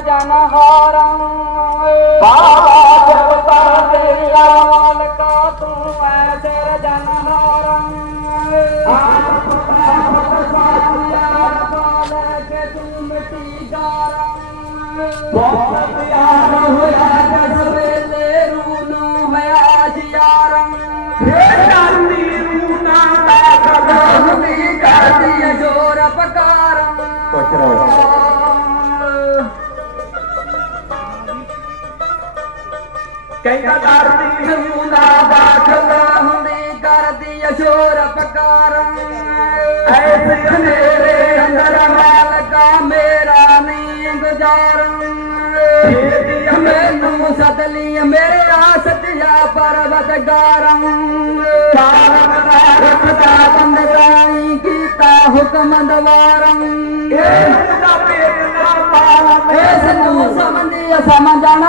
ਜਨ ਹਾਰਾਂ ਬਾਬਾ ਜਪਤਾ ਤੇਰਾ ਮਾਲਕਾ ਤੂੰ ਐ ਸਿਰ ਜਨ ਹਾਰਾਂ ਆਪ ਪ੍ਰਾਪਤ ਸਾਚਿਆ ਕੇ ਤੂੰ ਮਿੱਟੀ ਗਾਰਾਂ ਬਹੁਤ ਪਿਆਰ ਹੋਇਆ ਜਸ ਕਹਿੰਦਾ ਕਰਦੀ ਰੂਨਾ ਦਾ ਕਦਮ ਹੁੰਦੀ ਕਰਦੀ ਅਸ਼ੋਰ ਪਕਾਰਾਂ। ਐਸੇ ਹਨੇਰੇ ਅੰਦਰ ਮਾਲਕਾ ਮੇਰਾ ਨੀ ਗੁਜ਼ਾਰਾਂ ਛੇਤੀ ਮੈਨੂੰ ਸਦਲੀ ਮੇਰੇ ਆਸਤਿਆ ਪਰਵਤ ਗਾਰਾਂ। ਕਾਰਨ ਦਾ ਰੱਖਦਾ ਬੰਦਗਾਈ ਕੀਤਾ ਹੁਕਮ ਦਵਾਰਾਂ। ਇਸ ਨੂੰ ਸਮਝੀ ਸਮਝਣ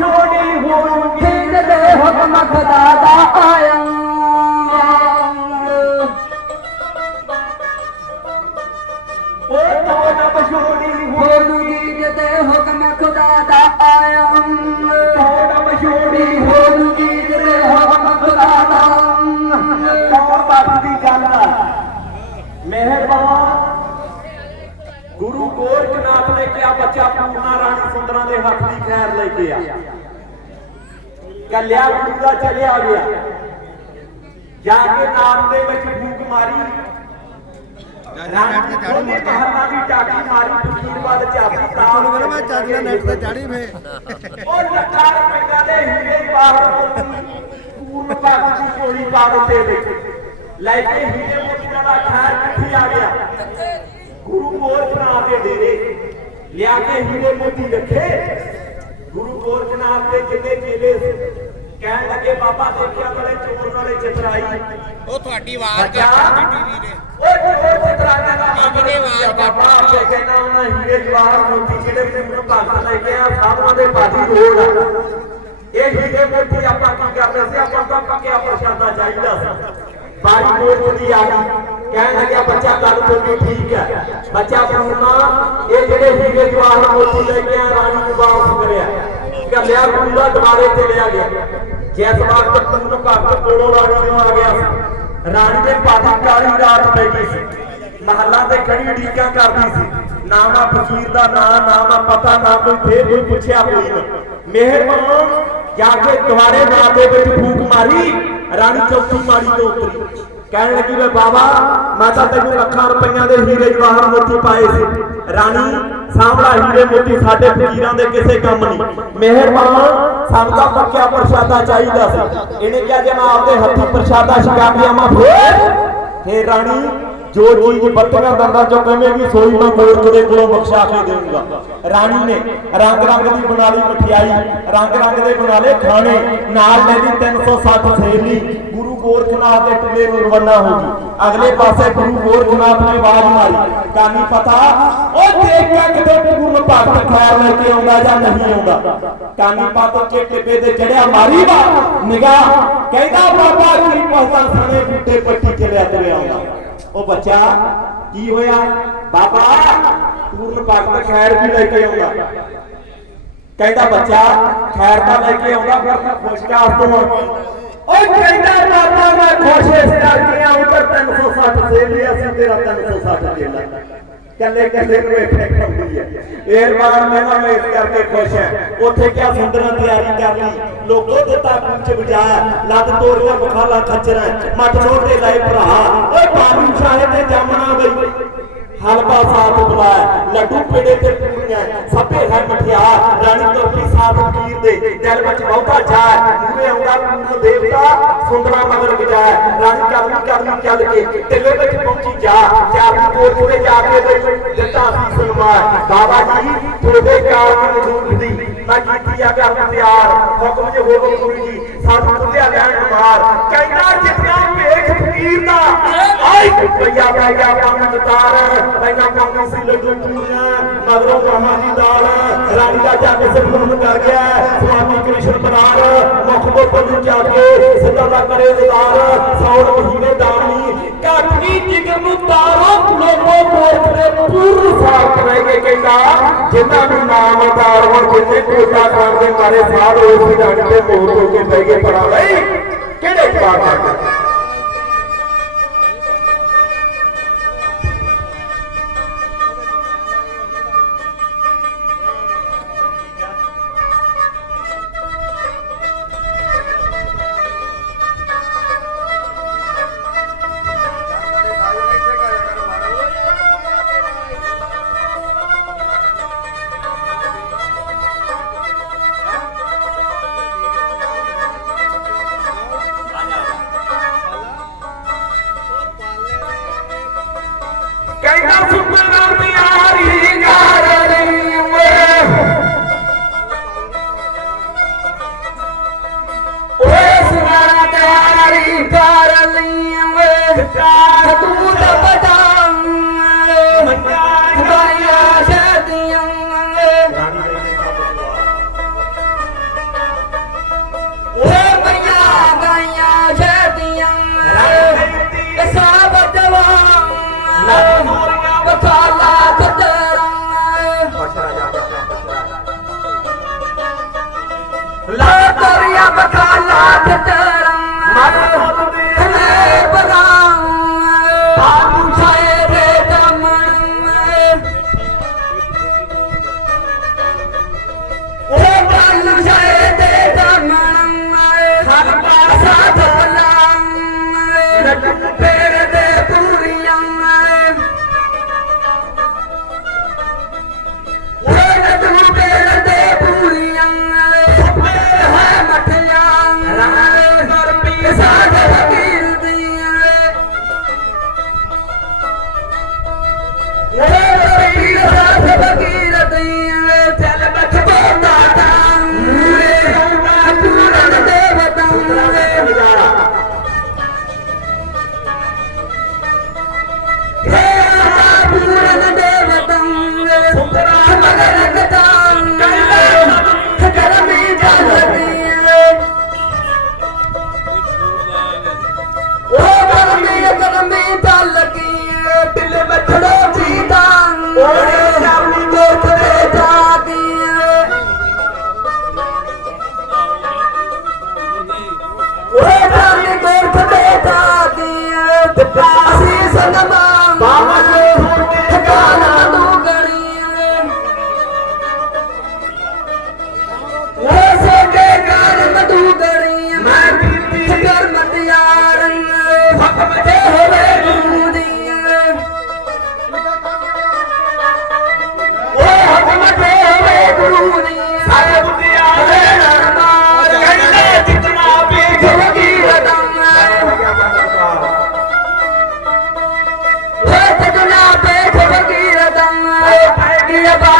ਤੋੜ ਪਿਛੋੜੀ ਹੋਊਗੀ ਹੁਕਮ ਖੁਦਾ ਦਾ ਆਇਆ। ਕਿਹਾ ਬੱਚਾ ਪੂਰਨਾ ਰਾਣੀ ਸੁੰਦਰਾਂ ਦੇ ਹੱਥ ਦੀ ਖੈਰ ਲੈ ਕੇ ਆ। ਕੱਲਿਆ ਦਾ ਚਲਿਆ ਗਿਆ। ਜਾ ਕੇ ਨਾਮ ਦੇ ਵਿੱਚ ਫੂਕ ਮਾਰੀ। ਰਾਣੀ ਉਹਨੇ ਮਹੱਲਾ ਦੀ ਟਾਕੀ ਮਾਰੀ ਫਕੀਰਵਾਦ ਚਾਬੀ ਤਾਲ ਕਰ ਮੈਂ ਚੱਜ ਨਾਲ ਨੈਟ ਤੇ ਚਾੜੀ ਫੇ ਉਹ ਲੱਖਾਂ ਰੁਪਈਆ ਦੇ ਹੀਰੇ ਬਾਹਰ ਪੂਰਨ ਬਾਬੂ ਦੀ ਚੋਰੀ ਪਾ ਦਿੱਤੇ ਵਿੱਚ ਲੈ ਕੇ ਹੀਰੇ ਮੋਤੀਆਂ ਦਾ ਖੈਰ ਕਿੱਥੇ ਆ ਗਿਆ। ਗੁਰੂ ਗੋਰਖਨਾਥ ਦੇ ਡੇਰੇ ਲਿਆ ਕੇ ਹੀਰੇ ਮੋਤੀ ਰੱਖੇ। ਗੁਰੂ ਗੋਰਖਨਾਥ ਦੇ ਜਿੰਨੇ ਚੇਲੇ ਸੀ, ਕਹਿਣ ਲੱਗੇ ਬਾਬਾ ਦੇਖਿਆ ਬੜੇ ਚੋਰ ਨਾਲੇ ਚਤਰਾਈ। ਉਹ ਤੁਹਾਡੀ ਆਵਾਜ਼ ਬੱਚਾ ਕਰ ਟੀਵੀ ਨੇ ਉਹ ਚੋਰ ਚਤਰਾਈਆਂ ਦਾ ਟੀਵੀ ਨੇ ਆਵਾਜ਼ ਬਾਬਾ ਆਪੇ ਕਹਿੰਦਾ ਉਹਨਾਂ ਹੀਰੇ ਜਵਾਹਰ ਮੋਤੀ ਜਿਹੜੇ ਵੀ ਮੈਨੂੰ ਭਗਤ ਲੈ ਕੇ ਆ ਸਾਧੂਆਂ ਦੇ ਬਾਜੀ ਰੋੜ ਆ। ਇਹ ਹੀਰੇ ਮੋਤੀ ਆਪਾਂ ਕੀ ਕਰਦੇ ਸੀ? ਆਪਾਂ ਤਾਂ ਪੱਕਿਆ ਪ੍ਰਸ਼ਾਦਾ ਚਾਹੀਦਾ ਸੀ। ਬਾਰੀ ਮੋੜ ਦੀ ਆ ਗਈ ਕਹਿਣ ਲੱਗਿਆ ਬੱਚਾ ਗੱਲ ਤੁਹਾਡੀ ਠੀਕ ਹੈ। ਬੱਚਾ ਪੂਰਨਾ ਇਹ ਜਿਹੜੇ ਜਵਾਹਰ ਮੋਤੀ ਲੈ ਕੇ ਰਾਣੀ ਨੂੰ ਵਾਪਸ ਕਰਿਆ। ਕੱਲਿਆ ਗੁਰੂ ਦਾ ਤੇ ਲਿਆ ਗਿਆ। ਜਿਸ ਵਕਤ ਪੂਰਨ ਭਗਤ ਕੋਲੋਂ ਰਾਣੀ ਨੂੰ ਆ ਗਿਆ ਸੀ? ਰਾਣੀ ਦੇ ਪਾਦੀ ਕਾਲੀ ਰਾਤ ਪੈ ਗਈ ਸੀ। ਮਹੱਲਾ ਤੇ ਖੜੀ ਢੀਕਾਂ ਕਰਦੀ ਸੀ। ਨਾ ਮਾ ਫਕੀਰ ਦਾ ਨਾਂ, ਨਾ ਪਤਾ, ਨਾ ਕੋਈ ਫੇਰ ਕੋਈ ਪੁੱਛਿਆ ਕੋਈ ਮਿਹਰਬਾਨ ਜਾ ਕੇ ਦੁਆਰੇ ਮਾਂ ਵਿੱਚ ਫੂਕ ਮਾਰੀ, ਰਾਣੀ ਚੌਕੀ ਮਾਰੀ ਤੋਂ ਉਤਰੀ। ਕਹਿਣ ਲੱਗੀ ਵੇ ਬਾਬਾ, ਮੈਂ ਤਾਂ ਤੈਨੂੰ ਲੱਖਾਂ ਰੁਪਈਆਂ ਦੇ ਹੀਰੇ ਜਵਾਹਰ ਮੋਤੀ ਪਾਏ ਸੀ। ਰਾਣੀ, ਸਾਂਭਲਾ ਹੀਰੇ ਮੋਤੀ ਸਾਡੇ ਫਕੀਰਾਂ ਦੇ ਕਿਸੇ ਕੰਮ ਨਹੀਂ। ਮਿਹਰਬਾਨ, ਸਾਨੂੰ ਤਾਂ ਪੱਕਿਆ ਪ੍ਰਸ਼ਾਦਾ ਚਾਹੀਦਾ ਸੀ। ਇਹਨੇ ਕਿਹਾ ਜੇ ਮੈਂ ਆਪਦੇ ਹੱਥੀਂ ਪ੍ਰਸ਼ਾਦਾ ਛਕਾ ਕੇ ਆਵਾਂ ਫੇਰ? ਫੇਰ ਰਾਣੀ, ਜੋ ਚੀਜ਼ ਬੱਤੀਆਂ ਦੰਦਾਂ ਚੋਂ ਕਹੇਗੀ ਸੋਈ ਮੈਂ ਮੋਰਕ ਦੇ ਕੋਲੋਂ ਬਖਸ਼ਾ ਕੇ ਦੇਵਾਂਗਾ ਰਾਣੀ ਨੇ ਰੰਗ ਰੰਗ ਦੀ ਬਣਾ ਲਈ ਮਠਿਆਈ, ਰੰਗ ਰੰਗ ਦੇ ਬਣਾ ਲਏ ਖਾਣੇ। ਨਾਲ ਲੈਦੀ 360 ਸੇਲੀ ਗੁਰੂ ਗੋਰਖਨਾਥ ਦੇ ਟਿੱਲੇ ਨੂੰ ਰਵਾਨਾ ਹੋ ਗਈ। ਅਗਲੇ ਪਾਸੇ ਗੁਰੂ ਗੋਰਖਨਾਥ ਨੇ ਆਵਾਜ਼ ਮਾਰੀ। ਕਾਨੀ ਪਤਾ, ਉਹ ਦੇਖ ਕੇ ਕਿਤੇ ਪੂਰਨ ਭਗਤ ਖੈਰ ਲੈ ਕੇ ਆਉਂਦਾ ਜਾਂ ਨਹੀਂ ਆਉਂਦਾ। ਕਾਨੀ ਪਤਾ ਕੇ ਟਿੱਬੇ ਤੇ ਚੜਿਆ ਮਾਰੀ ਵਾ, ਨਿਗਾਹ ਕਹਿੰਦਾ, ਬਾਬਾ, ਕੀ ਪਹਤਾ ਸਣੇ ਬੁੱਟੇ ਪੱਟੀ ਚਲਿਆ ਤੁਰਿਆ ਆਉਂਦਾ? ਉਹ ਬੱਚਾ, ਕੀ ਹੋਇਆ? ਬਾਬਾ ਪੂਰਨ ਭਗਤ ਖੈਰ ਵੀ ਲੈ ਕੇ ਆਉਂਦਾ? ਕਹਿੰਦਾ, ਬੱਚਾ ਖੈਰ ਤਾਂ ਲੈ ਕੇ ਆਉਂਦਾ ਫਿਰ ਮੈਂ ਖੁਸ਼ ਤੋਂ ਓਏ ਕਹਿੰਦਾ ਬਾਬਾ ਮੈਂ ਖੁਸ਼ ਇਸ ਕਰਕੇ ਆ ਉੱਪਰ 360 ਦੇ ਲਿਆ ਸੀ ਤੇਰਾ 360 ਦੇ ਲਾ ਕੱਲੇ ਕੱਲੇ ਨੂੰ ਇੱਕ ਹੁੰਦੀ ਹੈ। ਮਿਹਰਬਾਨ, ਮੈਂ ਮੈਂ ਇਸ ਕਰਕੇ ਖੁਸ਼ ਹੈ। ਉੱਥੇ ਕਿਆ ਸੁੰਦਰਾਂ ਤਿਆਰੀ ਕਰ ਲਈ ਲੋਕੋ ਦਿੱਤਾ ਕੁੰਚ ਵਜਾਇਆ। ਲੱਤ ਤੋੜੀਆਂ ਬਖਾਲਾ ਖੱਚਰਾ। ਮੱਠ ਮੋਢੇ ਲਾਏ ਭਰਾ। ਓਏ ਬਾਬੂ ਸ਼ਾਹੇ ਤੇ ਜਾਮਣਾ ਬਈ। ਹਲਵਾ ਸਾਥ ਬੁਲਾਇਆ, ਲੱਡੂ ਪੇੜੇ ਤੇ ਪੂਰੀਆਂ, ਸਭੇ ਹੈ ਮਠਿਆਰ ਰਾਣੀ ਤੁਰਕੀ ਸਾਥ ਪੀਰ ਦੇ ਦਿਲ ਵਿੱਚ ਬਹੁਤਾ ਚਾਹ ਮੂਰੇ ਆਉਂਦਾ ਪੂਰਨ ਦੇਵਤਾ, ਸੁੰਦਰਾ ਮਗਰ ਗਜਾਏ ਰਾਣੀ ਕਰਨੀ ਕਰਨੀ ਚੱਲ ਕੇ ਟਿੱਲੇ ਵਿੱਚ ਪਹੁੰਚੀ ਜਾ ਚਾਬੀ ਕੋਲ ਤੇ ਜਾ ਕੇ ਦੇ ਦਿੱਤਾ ਸੀ ਸਨਮਾਨ। ਬਾਬਾ ਜੀ, ਤੁਹਾਡੇ ਕਾਰਨ ਮਜ਼ਦੂਰ ਦੀ ਮੈਂ ਕੀਤੀ ਆ ਕਰ ਪਿਆਰ, ਹੁਕਮ ਜੇ ਹੋਵੋ ਗੁਰੂ ਜੀ, ਸਾਨੂੰ ਖੁੱਲਿਆ ਲੈਣ ਮਾਰ। ਕਹਿੰਦਾ ਜਿਤਨਾ ਵੇਖ ਫਕੀਰ ਦਾ। ਆਈ ਪਈਆ ਪੈ ਪੰਨ ਤਾਰ ਪਹਿਲਾਂ ਪੰਨ ਸੀ ਲੱਡੂ ਪੂਰੀਆਂ ਮਗਰੋਂ ਗਾਹਾਂ ਦੀ ਦਾਲ। ਰਾਣੀ ਦਾ ਜੱਗ ਸਿਰਫ ਕਰ ਗਿਆ ਸੁਆਮੀ ਕ੍ਰਿਸ਼ਨ ਬਰਾੜ ਮੁਖ ਬੋਲ ਨੂੰ ਜਾ ਕੇ ਸਿੱਧਾ ਦਾ ਕਰੇ ਉਦਾਰ ਸੌਣ ਮਹੀਨੇ ਦਾਨੀ। ਕਾਠੀ ਜਿਗਮ ਤਾਰੋ ਲੋਕੋ ਕੋਟ ਦੇ ਪੂਰ ਸਾਥ ਰਹਿ ਕਹਿੰਦਾ ਜਿੰਨਾ ਵੀ ਨਾਮ ਅਦਾਰ ਹੁਣ ਜਿੰਨੇ ਕੋਟਾ ਕਰਦੇ ਮਾਰੇ ਸਾਧ ਉਸ ਰਾਣੀ ਦੇ ਮੋਹ ਹੋ ਕੇ ਬਹਿ ਗਏ ਪੜਾ ਲਈ ਕਿਹੜੇ ਪਾਰ ਕਰਦੇ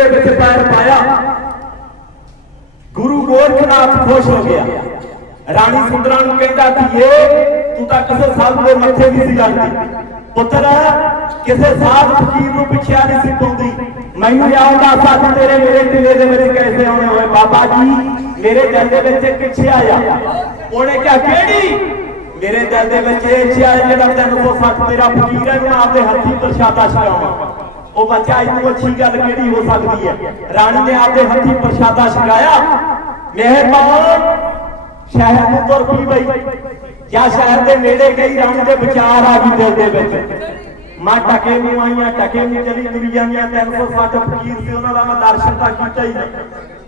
ਦੇ ਵਿੱਚ ਪੈਰ ਪਾਇਆ। ਗੁਰੂ ਗੋਰਖਨਾਥ ਖੁਸ਼ ਹੋ ਗਿਆ। ਰਾਣੀ ਸੁੰਦਰਾਂ ਨੂੰ ਕਹਿੰਦਾ ਧੀਏ ਤੂੰ ਤਾਂ ਕਿਸੇ ਸਾਧੂ ਦੇ ਮੱਥੇ ਨਹੀਂ ਸੀ ਲੱਗਦੀ ਪੁੱਤਰ, ਕਿਸੇ ਸਾਧ ਫਕੀਰ ਨੂੰ ਪਿੱਛਿਆ ਨਹੀਂ ਸੀ ਪਾਉਂਦੀ। ਮੈਨੂੰ ਆਉਂਦਾ ਸੱਚ ਤੇਰੇ ਮੇਰੇ ਦਿਲੇ ਦੇ ਵਿੱਚ ਕੈਸੇ ਆਉਣੇ ਹੋਏ। ਬਾਬਾ ਜੀ, ਮੇਰੇ ਦਿਲ ਦੇ ਵਿੱਚ ਇੱਕ ਇੱਛਾ ਉਹਨੇ ਕਿਹਾ, ਕਿਹੜੀ? ਮੇਰੇ ਦਿਲ ਦੇ ਵਿੱਚ ਇਹ ਇੱਛਾ ਹੈ ਜਿਹੜਾ 360 ਤੇਰਾ ਫਕੀਰ ਹੈ ਨੂੰ ਆਪਦੇ ਹੱਥੀਂ ਪ੍ਰਸ਼ਾਦਾ ਛਕਾਵਾਂ। ਉਹ ਬੱਚਾ ਇਹਨੂੰ ਅੱਛੀ ਗੱਲ ਕਿਹੜੀ ਹੋ ਸਕਦੀ ਹੈ? ਰਾਣੀ ਨੇ ਆਪਦੇ ਹੱਥੀਂ ਪ੍ਰਸ਼ਾਦਾ ਛਕਾਇਆ। ਮਿਹਰਬਾਨ, ਸ਼ਹਿਰ ਨੂੰ ਤੁਰ ਪਈ ਬਈ। ਜਾਂ ਸ਼ਹਿਰ ਦੇ ਨੇੜੇ ਗਈ ਰਾਣੀ ਦੇ ਵਿਚਾਰ ਆ ਗਈ ਦਿਲ ਦੇ ਵਿੱਚ। ਮਾਂ ਟਕੇ ਨੂੰ ਆਈਆਂ, ਟਕੇ ਨੂੰ ਚਲੀ ਤੁਰੀ ਜਾਂਦੀਆਂ 360 ਫਕੀਰ ਸੀ, ਉਹਨਾਂ ਦਾ ਮੈਂ ਦਰਸ਼ਨ ਤਾਂ ਕੀਤਾ ਹੀ ਨਹੀਂ।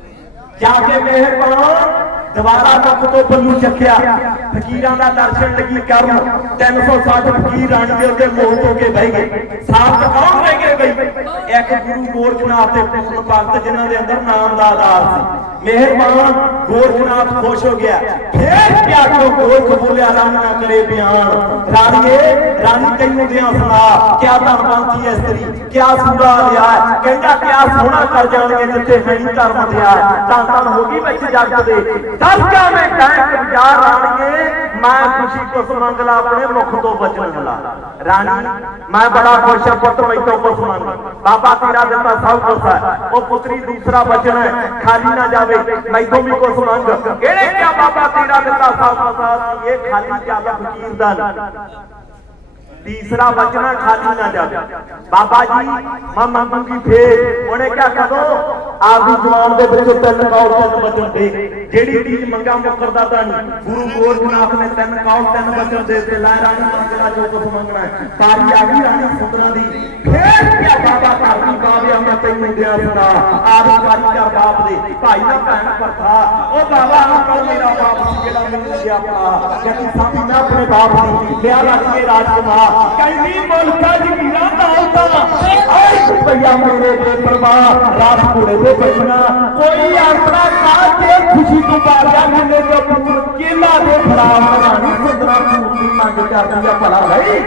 ਜਾ ਕੇ ਮਿਹਰਬਾਨ ਦੁਬਾਰਾ ਮੁੱਖ ਤੋਂ ਬੱਲੂ ਚੱਕਿਆ। ਫਕੀਰਾਂ ਦਾ ਦਰਸ਼ਨ ਲੱਗੀ ਕਰਨ। 360 ਫਕੀਰ ਰਾਣੀ ਦੇ ਉੱਤੇ ਮੋਹ ਹੋ ਕੇ ਬਹਿ ਗਏ। ਸਾਥ ਕੌਣ ਰਹਿ ਗਏ ਬਈ? ਇੱਕ ਗੁਰੂ ਗੋਰਖਨਾਥ ਦੇ ਪੂਰਨ ਭਗਤ ਜਿਨ੍ਹਾਂ ਦੇ ਅੰਦਰ ਨਾਮ ਦਾ ਆਧਾਰ ਸੀ। ਮਿਹਰਬਾਨ, ਗੋਰਖਨਾਥ ਖੁਸ਼ ਹੋ ਗਿਆ। ਫੇਰ ਕਿਆ ਕੋ ਗੋਰਖ ਬੋਲਿਆ ਰਾਮ ਨਾ ਕਰੇ ਬਿਆਨ। ਰਾਣੀਏ ਰਾਣੀ ਤੈਨੂੰ ਦਿਆਂ ਸੁਣਾ। ਕਿਆ ਧਨਵੰਤੀ ਐ ਇਸਤਰੀ? ਕਿਆ ਸੂਰਾ ਲਿਆ? ਕਹਿੰਦਾ ਕਿਆ ਸੋਹਣਾ ਕਰ ਜਾਣਗੇ ਜਿੱਥੇ ਹੈ ਧਰਮ ਦਿਆ ਤਾਂ ਤਾਂ ਹੋ ਗਈ ਵਿੱਚ ਜਗਤ ਦੇ। ਦੱਸ ਕਿਆ ਮੈਂ ਕਹਿ ਵਿਚਾਰ ਰਾਣੀਏ ਮੈਂ ਖੁਸ਼ੀ ਕੁਸ ਮੰਗਲਾ ਆਪਣੇ ਮੁਖ ਤੋਂ ਬਚਨ ਮਿਲਾ ਰਾਣੀ, ਮੈਂ ਬੜਾ ਖੁਸ਼ ਹਾਂ ਪੁੱਤ ਮੈਥੋਂ ਕੁਸ ਮੰਗ। ਬਾਬਾ ਤੇਰਾ ਦਿੱਤਾ ਸਭ ਕੁਝ ਹੈ। ਉਹ ਪੁੱਤਰੀ ਦੂਸਰਾ ਬਚਨ ਹੈ, ਖਾਲੀ ਨਾ ਜਾਵੇ, ਮੈਥੋਂ ਵੀ ਕੁਸ ਮੰਗ। ਕਿਹੜੇ ਕਿਆ ਬਾਬਾ ਤੇਰਾ ਦਿੱਤਾ ਸਭ ਕੁਝ ਹੈ? ਇਹ ਖਾਲੀ ਜਾਵੇ ਫਕੀਰ ਦਾ ਤੀਸਰਾ ਬਚਨਾ ਖਾਲੀ ਨਾ ਜਾਵੇ। ਬਾਬਾ ਜੀ, ਮੈਂ ਮੰਗੂਗੀ ਫੇਰ। ਉਹਨੇ ਕਿਹਾ, ਕਦੋਂ? ਆਪਦੀ ਜ਼ੁਬਾਨ ਦੇ ਵਿੱਚ ਤਿੰਨ ਕੌਲ ਤਿੰਨ ਬਚਨ ਦੇ ਜਿਹੜੀ ਚੀਜ਼ ਮੰਗਾ ਮੁਕਰਦਾ ਤਾਂ ਗੁਰੂ ਗੋਰਖਨਾਥ ਨੇ ਤਿੰਨ ਕੌਲ, ਤਿੰਨ ਬਚਨ ਦੇ ਦਿੱਤੇ, ਲੈ ਰਾਣੀ ਮੰਗਣਾ ਜੋ ਕੁਝ ਮੰਗਣਾ ਹੈ ਪਾਰੀ ਆ ਗਈ ਰਾਣੀ ਸੁੰਦਰਾਂ ਦੀ। ਫੇਰ ਕਿਹਾ ਬਾਬਾ ਧਰਤੀ ਬਾਬਿਆ ਮੈਂ ਤੈਨੂੰ ਦਿਆ ਸੁਣਾ ਆਦੀ ਕਰ ਬਾਪ ਦੇ, ਭਾਈ ਦਾ ਭੈਣ ਪਰਥਾ ਉਹ ਬਾਬਾ ਅੰਕਲ ਮੇਰਾ ਬਾਪ ਸੀ ਜਿਹੜਾ ਮੈਨੂੰ ਗਿਆ ਪਾ ਜਦੀ ਸਾਥੀ ਆਪਣੇ ਬਾਪ ਦੀ, ਲਿਆ ਲੱਗੇ ਰਾਜਕੁਮਾਰ। ਕਹਿੰਦੀ, ਮੁਲਕਾ ਜਗੀਰਾਂ ਨਾਲ ਤਾਂ ਆਈ ਰੁਪਈਆ ਮੇਰੇ ਦੇ ਪਰਵਾਹ ਰਾਤ ਘੋੜੇ ਦੇ ਬਚਣਾ ਕੋਈ ਆਪਣਾ ਕਾਹ ਤੇ ਖੁਸ਼ੀ ਤੋਂ ਬਾਜਾ ਮੰਨੇ ਜੋ ਪੁੱਤਰ ਦੇ ਫੜਾ। ਰਾਣੀ ਸੁੰਦਰਾ ਪੂਰਤੀ ਮੰਗ ਕਰਦੀ ਆ ਭਲਾ ਭਾਈ